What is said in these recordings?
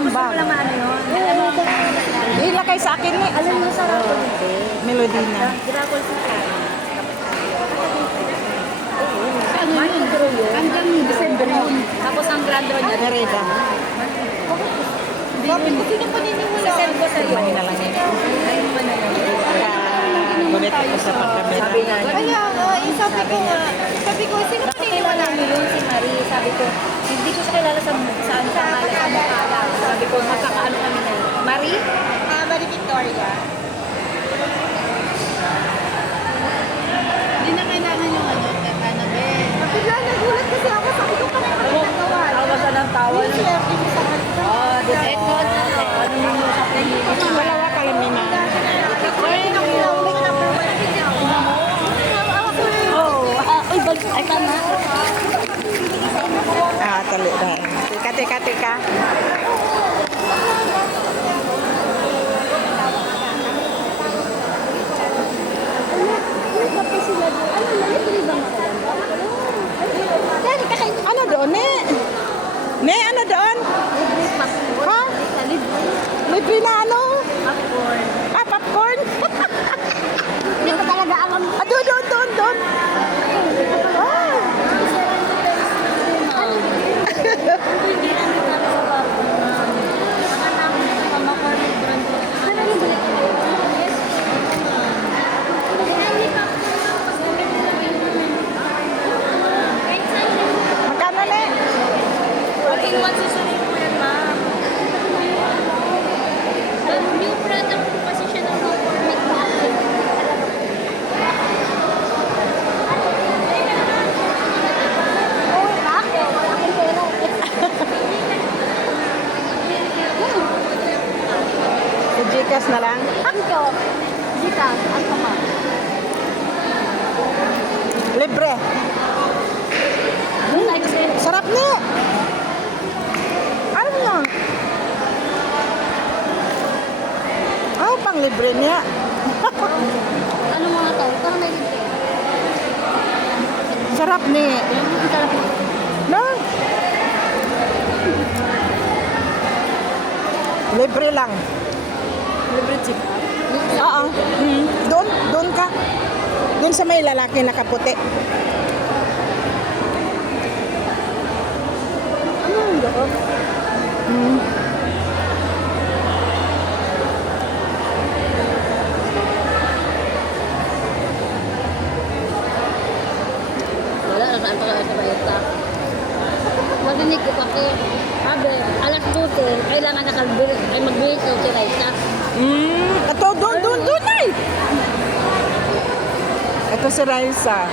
Yung Gusto mo bag. lang maano yun? Ilakay sa akin ni. Alam mo sa rapol Melodina. Rapol sa kanya. Ano yun? Hanggang December yun. Tapos ang grand road niya. Merida. Sabi ko, sino paniniwala? Sasend ko sa'yo. Manila lang yan. Ayun man na yun. Gulit ako sa pagkamera. Sabi nga. Kaya nga, sabi ko, sino paniniwala? Kilala mo yun si Marie. Sabi ko, hindi ko siya kilala sa saan sa Alcala. Sabi ko, magkakaano kami na yun. Marie? Marie Victoria. Hindi na kailangan yung ano, Ben. Bigla nagulat kasi ako, sabi ko pa rin nagawa. Tawa sa ng tawa. Yung chef, yung sa kanila. Oh, di ba? Ano mo sa kanya? Wala ka lang may mga. Uy, balik. Ay, tama. Tali na. Teka. Ano doon, ne? Ne, ano doon? Ha? Libre na ano? Popcorn. Popcorn? Hindi ko talaga alam. Doon. Ah. Magkano, ne? All-in-one susunod po yan, ma'am. New product po kasi siya ng McCormick na. Oh, bakit? Wala akong pera. Sa Gcash na lang? Angko. Zika. Angko ka. Libre. Sarap na. Ano na? Pang libre niya. Ano mga to? Parang may libre. Sarap ni. Sarap mo. No? Libre lang. Libre chip. Oo. Doon ka. Doon sa may lalaki nakaputi. Ano yung loob? Wala, nasaan pa kaya sa bayota? Marinig ko pa ko. Sabi, alas 12, kailangan ay magbihis daw si Raisa. Ito, doon ay! Ito si Raisa.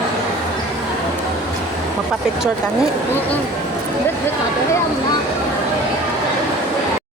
Magpa-picture kami. Bet, bet, ate, hayaan mo na.